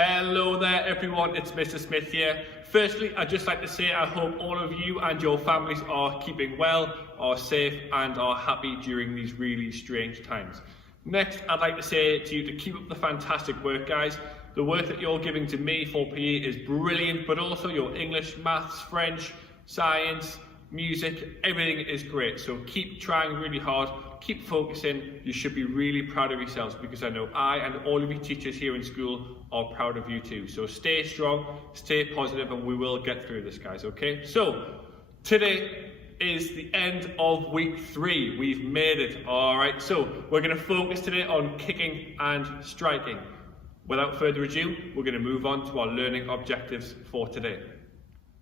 Hello there everyone, it's Mr. Smith here. Firstly, I'd just like to say I hope all of you and your families are keeping well, are safe and are happy during these really strange times. Next, I'd like to say to you to keep up the fantastic work, guys. The work that you're giving to me for PE is brilliant, but also your English, maths, French, science, music, everything is great. So keep trying really hard, keep focusing. You should be really proud of yourselves because I know I and all of you teachers here in school are proud of you too. So stay strong, stay positive, and we will get through this, guys, okay? So today is the end of week 3. We've made it, all right? So we're going to focus today on kicking and striking. Without further ado, we're going to move on to our learning objectives for today.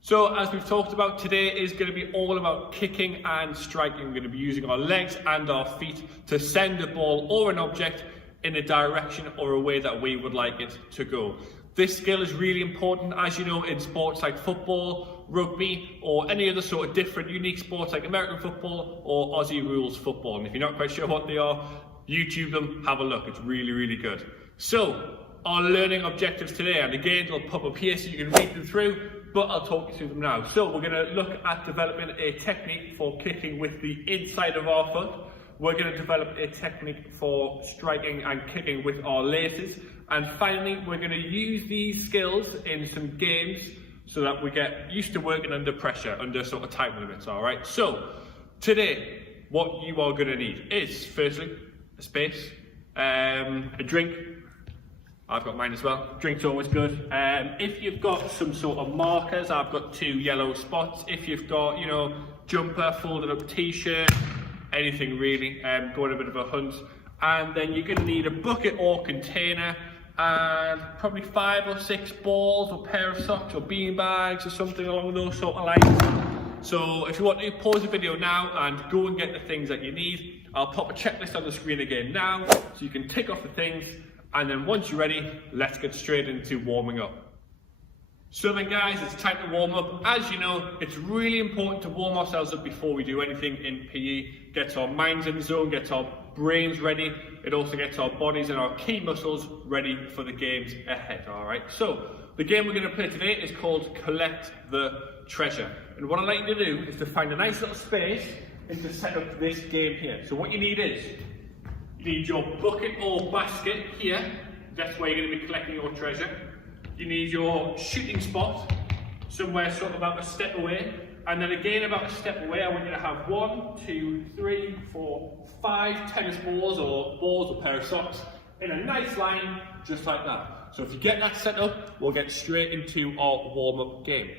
So as we've talked about, today is going to be all about kicking and striking. We're going to be using our legs and our feet to send a ball or an object in a direction or a way that we would like it to go. This skill is really important, as you know, in sports like football, rugby, or any other sort of different unique sports like American football or Aussie rules football. And if you're not quite sure what they are, YouTube them, have a look. It's really, really good. So our learning objectives today, and again, they'll pop up here so you can read them through, but I'll talk you through them now. So we're going to look at developing a technique for kicking with the inside of our foot. We're going to develop a technique for striking and kicking with our laces. And finally, we're going to use these skills in some games so that we get used to working under pressure, under sort of time limits, all right? So today, what you are going to need is, firstly, a space, a drink. I've got mine as well. Drink's always good. If you've got some sort of markers, I've got 2 yellow spots. If you've got, jumper, folded up t-shirt, anything really, go on a bit of a hunt. And then you're going to need a bucket or container and probably 5 or 6 balls or pair of socks or bean bags or something along those sort of lines. So if you want to pause the video now and go and get the things that you need, I'll pop a checklist on the screen again now so you can tick off the things. And then once you're ready, let's get straight into warming up. So then guys, it's time to warm up. As you know, it's really important to warm ourselves up before we do anything in PE. Gets our minds in the zone, gets our brains ready. It also gets our bodies and our key muscles ready for the games ahead, all right? So the game we're going to play today is called Collect the Treasure. And what I'd like you to do is to find a nice little space and to set up this game here. So what you need is, you need your bucket or basket here. That's where you're going to be collecting your treasure. You need your shooting spot, somewhere sort of about a step away. And then again about a step away, I want you to have 1, 2, 3, 4, 5 tennis balls or pair of socks in a nice line, just like that. So if you get that set up, we'll get straight into our warm-up game.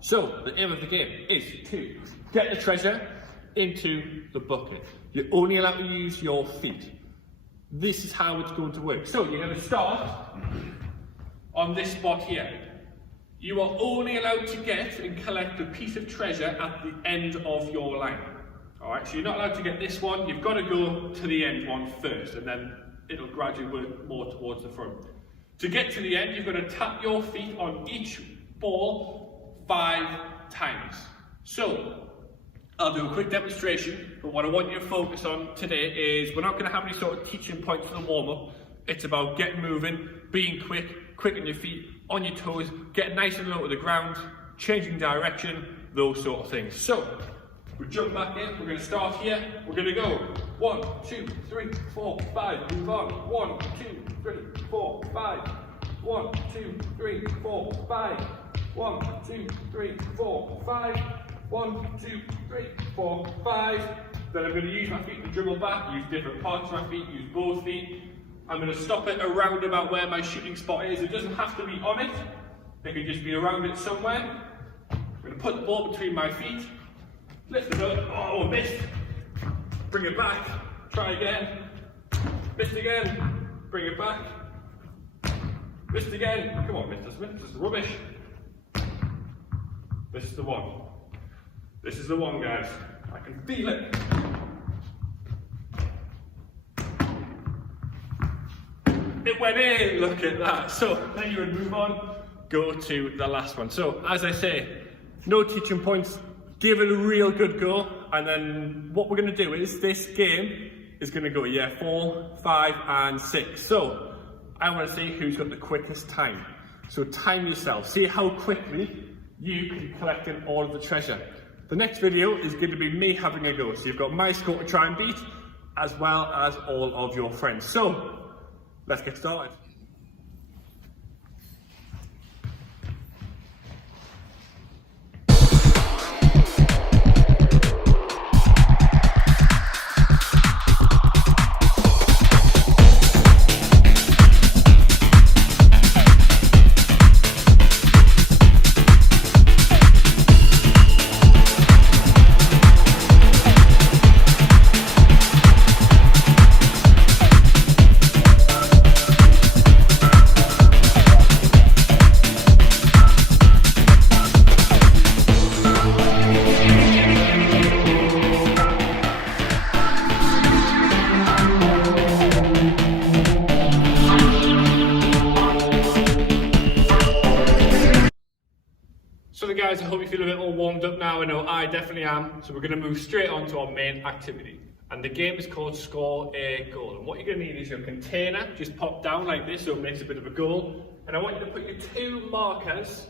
So the aim of the game is to get the treasure into the bucket. You're only allowed to use your feet. This is how it's going to work. So you're going to start on this spot here. You are only allowed to get and collect a piece of treasure at the end of your line. Alright, so you're not allowed to get this one. You've got to go to the end one first, and then it'll gradually work more towards the front. To get to the end, you've got to tap your feet on each ball 5 times. So I'll do a quick demonstration, but what I want you to focus on today is we're not going to have any sort of teaching points for the warm-up. It's about getting moving, being quick on your feet, on your toes, getting nice and low to the ground, changing direction, those sort of things. So, we jump back in, we're going to start here, we're going to go 1, 2, 3, 4, 5, move on, 1, 2, 3, 4, 5, 1, 2, 3, 4, 5, 1, 2, 3, 4, 5, 1, 2, 3, 4, 5. Then I'm going to use my feet to dribble back, use different parts of my feet, use both feet. I'm going to stop it around about where my shooting spot is. It doesn't have to be on it. It can just be around it somewhere. I'm going to put the ball between my feet, lift it up, oh, missed. Bring it back, try again. Missed again, bring it back. Missed again, come on Mr. Smith, this is rubbish. This is the one. This is the one, guys. I can feel it. It went in, look at that. So then you would move on, go to the last one. So as I say, no teaching points, give it a real good go. And then what we're gonna do is this game is gonna go 4, 5, and 6. So I want to see who's got the quickest time. So time yourself, see how quickly you can collect in all of the treasure. The next video is going to be me having a go. So you've got my score to try and beat, as well as all of your friends. So, let's get started. So guys, I hope you feel a bit more warmed up now. I know I definitely am. So we're going to move straight on to our main activity. And the game is called Score a Goal. And what you're going to need is your container, just pop down like this so it makes a bit of a goal. And I want you to put your 2 markers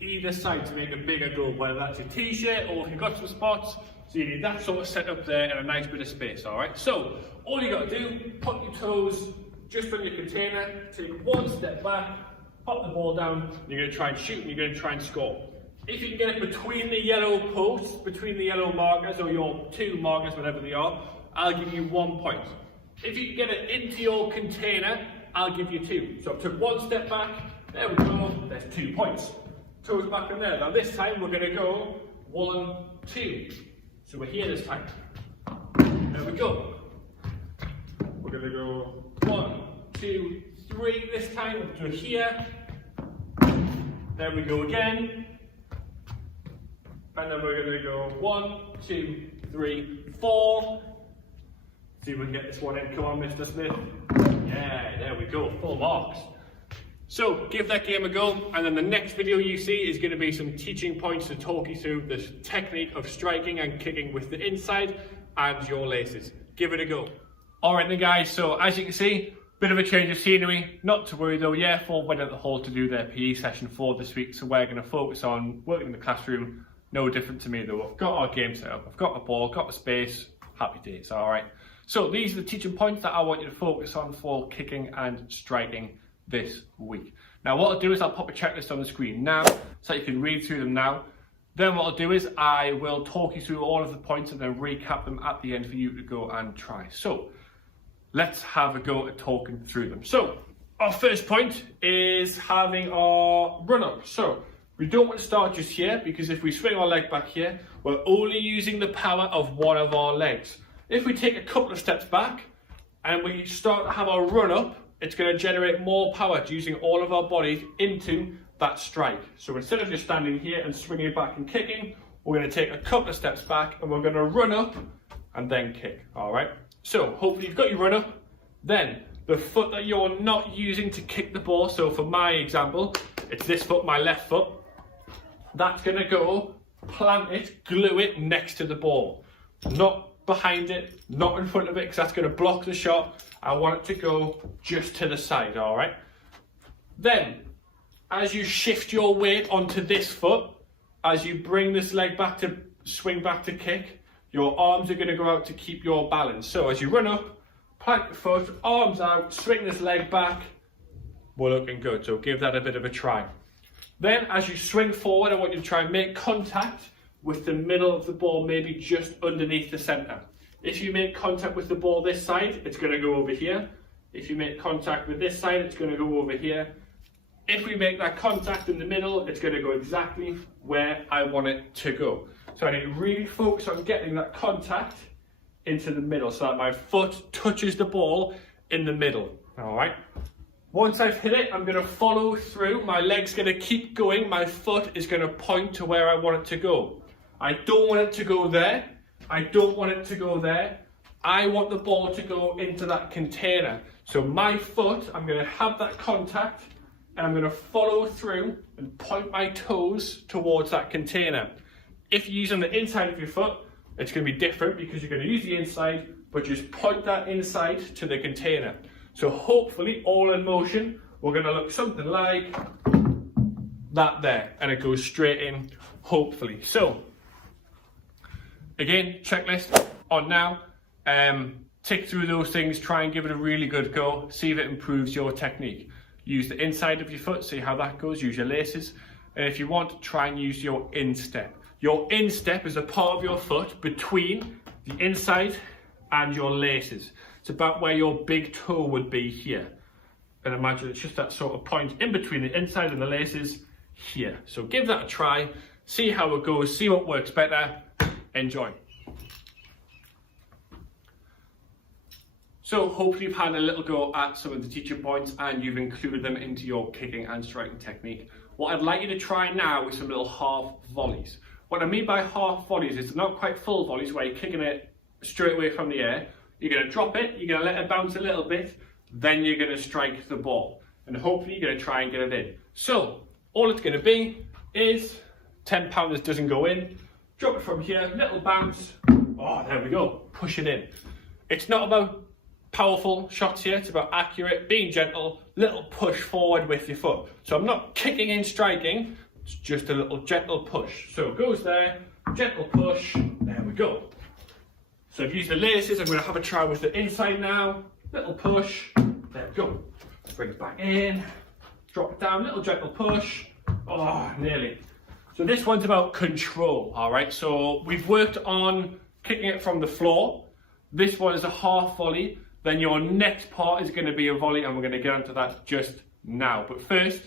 either side to make a bigger goal, whether that's your t-shirt or if you've got some spots. So you need that sort of setup there and a nice bit of space, alright? So, all you got to do, put your toes just on your container, take 1 step back, pop the ball down, and you're going to try and shoot and you're going to try and score. If you can get it between the yellow posts, between the yellow markers or your 2 markers, whatever they are, I'll give you 1 point. If you can get it into your container, I'll give you 2. So I took 1 step back, there we go, there's 2 points. Toes back in there. Now this time we're going to go 1, 2. So we're here this time. There we go. We're going to go 1, 2, 3 this time. We're here. There we go again. And then we're going to go 1, 2, 3, 4. See if we can get this one in. Come on, Mr. Smith. Yeah, there we go. 4 marks. So give that game a go, and then the next video you see is going to be some teaching points to talk you through the technique of striking and kicking with the inside and your laces. Give it a go. Alright then guys, so as you can see, bit of a change of scenery. Not to worry though, Year 4 went at the hall to do their PE session for this week, so we're going to focus on working in the classroom. No different to me though. I've got our game set up, I've got my ball, got my space, happy days, alright. So these are the teaching points that I want you to focus on for kicking and striking this week. Now what I'll do is I'll pop a checklist on the screen now so you can read through them now. Then what I'll do is I will talk you through all of the points and then recap them at the end for you to go and try. So let's have a go at talking through them. So our first point is having our run up. So we don't want to start just here, because if we swing our leg back here, we're only using the power of one of our legs. If we take a couple of steps back and we start to have our run up, it's going to generate more power using all of our bodies into that strike. So instead of just standing here and swinging back and kicking, we're going to take a couple of steps back and we're going to run up and then kick. All right. So hopefully you've got your run up. Then the foot that you're not using to kick the ball. So for my example, it's this foot, my left foot. That's going to go, plant it, glue it next to the ball. Not behind it, not in front of it, because that's going to block the shot. I want it to go just to the side, all right? Then, as you shift your weight onto this foot, as you bring this leg back to swing back to kick, your arms are going to go out to keep your balance. So as you run up, plant your foot, arms out, swing this leg back, we're looking good. So give that a bit of a try. Then as you swing forward, I want you to try and make contact with the middle of the ball, maybe just underneath the center. If you make contact with the ball this side, it's going to go over here. If you make contact with this side, it's going to go over here. If we make that contact in the middle, it's going to go exactly where I want it to go. So I need to really focus on getting that contact into the middle so that my foot touches the ball in the middle. All right. Once I've hit it, I'm going to follow through. My leg's going to keep going. My foot is going to point to where I want it to go. I don't want it to go there. I don't want it to go there. I want the ball to go into that container. So my foot, I'm going to have that contact and I'm going to follow through and point my toes towards that container. If you're using the inside of your foot, it's going to be different because you're going to use the inside, but just point that inside to the container. So hopefully all in motion, we're going to look something like that there, and it goes straight in, hopefully. So again, checklist on now. Tick through those things, try and give it a really good go, see if it improves your technique. Use the inside of your foot, see how that goes, use your laces. And if you want, try and use your instep. Your instep is a part of your foot between the inside and your laces. It's about where your big toe would be here. And imagine it's just that sort of point in between the inside and the laces here. So give that a try, see how it goes, see what works better, enjoy. So hopefully you've had a little go at some of the teacher points and you've included them into your kicking and striking technique. What I'd like you to try now is some little half volleys. What I mean by half volleys is not quite full volleys where you're kicking it straight away from the air. You're going to drop it, you're going to let it bounce a little bit, then you're going to strike the ball. And hopefully you're going to try and get it in. So all it's going to be is 10 pounders doesn't go in, drop it from here, little bounce, oh there we go, push it in. It's not about powerful shots here, it's about accurate, being gentle, little push forward with your foot. So I'm not kicking in striking, it's just a little gentle push. So it goes there, gentle push, there we go. So I've used the laces, I'm going to have a try with the inside now, little push, there we go. Bring it back in, drop it down, little gentle push, oh nearly. So this one's about control, alright, so we've worked on kicking it from the floor. This one is a half volley. Then your next part is going to be a volley, and we're going to get onto that just now. But first,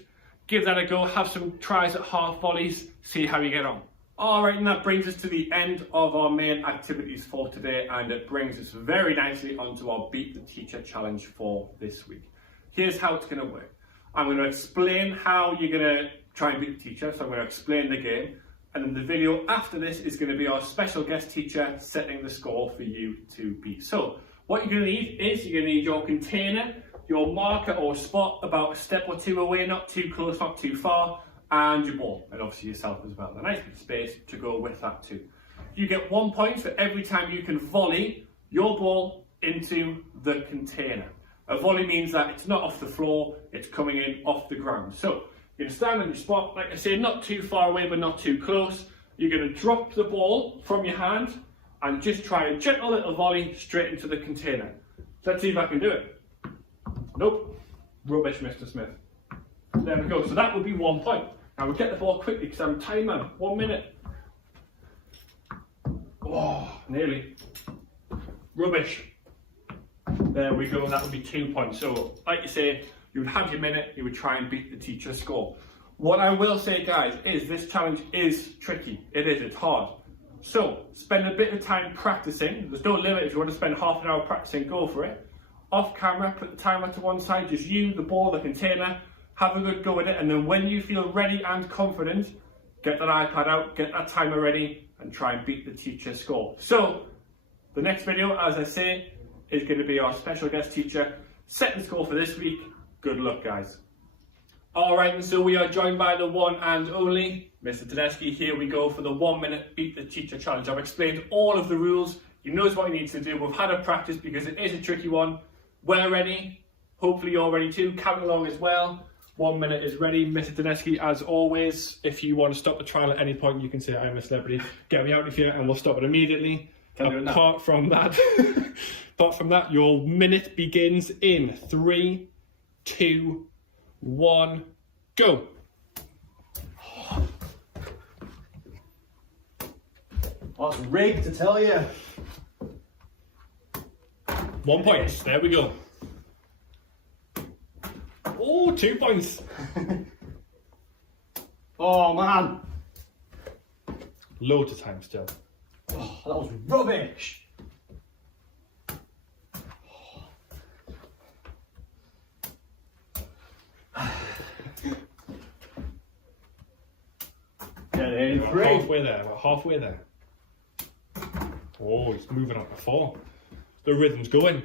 give that a go, have some tries at half volleys, see how you get on. Alright, and that brings us to the end of our main activities for today, and it brings us very nicely onto our Beat the Teacher challenge for this week. Here's how it's going to work. I'm going to explain how you're going to try and beat the teacher, so I'm going to explain the game, and then the video after this is going to be our special guest teacher setting the score for you to beat. So, what you're going to need is you're going to need your container, your marker or spot about a step or two away, not too close, not too far, and your ball, and obviously yourself as well. A nice bit of space to go with that too. You get 1 point for every time you can volley your ball into the container. A volley means that it's not off the floor, it's coming in off the ground. So you're going to stand on your spot, like I say, not too far away but not too close. You're going to drop the ball from your hand and just try a gentle little volley straight into the container. Let's see if I can do it. Nope. Rubbish, Mr. Smith. There we go. So that would be 1 point. Now we'll get the ball quickly because I'm timer. 1 minute. Oh, nearly. Rubbish. There we go. That would be 2 points. So, like you say, you would have your minute. You would try and beat the teacher's score. What I will say, guys, is this challenge is tricky. It is. It's hard. So, spend a bit of time practicing. There's no limit. If you want to spend half an hour practicing, go for it. Off camera, put the timer to one side, just you, the ball, the container, have a good go at it, and then when you feel ready and confident, get that iPad out, get that timer ready, and try and beat the teacher's score. So, the next video, as I say, is going to be our special guest teacher setting the score for this week. Good luck, guys. Alright, and so we are joined by the one and only Mr. Tedeschi. Here we go for the 1 minute Beat the Teacher challenge. I've explained all of the rules. He knows what he needs to do. We've had a practice because it is a tricky one. We're ready. Hopefully you're ready too. Count along as well. 1 minute is ready. Mr. Tedeschi, as always, if you want to stop the trial at any point, you can say, I'm a celebrity. Get me out of here and we'll stop it immediately. Apart from that, your minute begins in 3, 2, 1, go. Well, it's rigged, to tell you. 1 point. There we go. Oh, 2 points. Oh, man. Loads of time still. Oh, that was rubbish. Get in. Halfway there. We're halfway there. Oh, he's moving on to 4. The rhythm's going.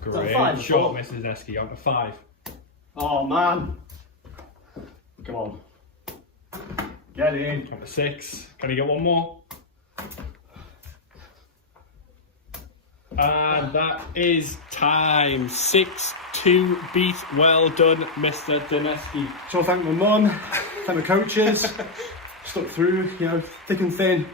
Great shot, Mrs. Tedeschi, on to 5. Oh, man. Come on. Get in. On to 6. Can he get one more? And that is time. 6-2 beat. Well done, Mr. Dineski. So thank my mum, thank my coaches. Stuck through, you know, thick and thin.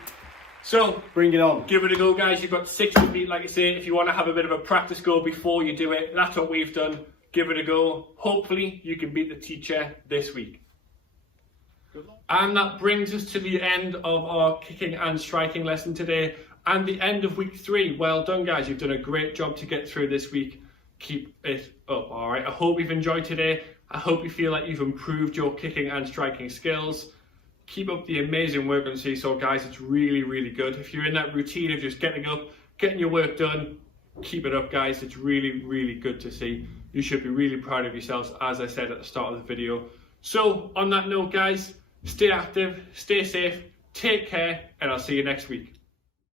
So, Bring it on. give it a go, guys. You've got 6 to beat, like I say. If you want to have a bit of a practice go before you do it, that's what we've done. Give it a go. Hopefully, you can beat the teacher this week. And that brings us to the end of our kicking and striking lesson today, and the end of week 3. Well done, guys. You've done a great job to get through this week. Keep it up, all right? I hope you've enjoyed today. I hope you feel like you've improved your kicking and striking skills. Keep up the amazing work on Seesaw, guys. It's really, really good. If you're in that routine of just getting up, getting your work done, keep it up, guys. It's really, really good to see. You should be really proud of yourselves, as I said at the start of the video. So, on that note, guys, stay active, stay safe, take care, and I'll see you next week.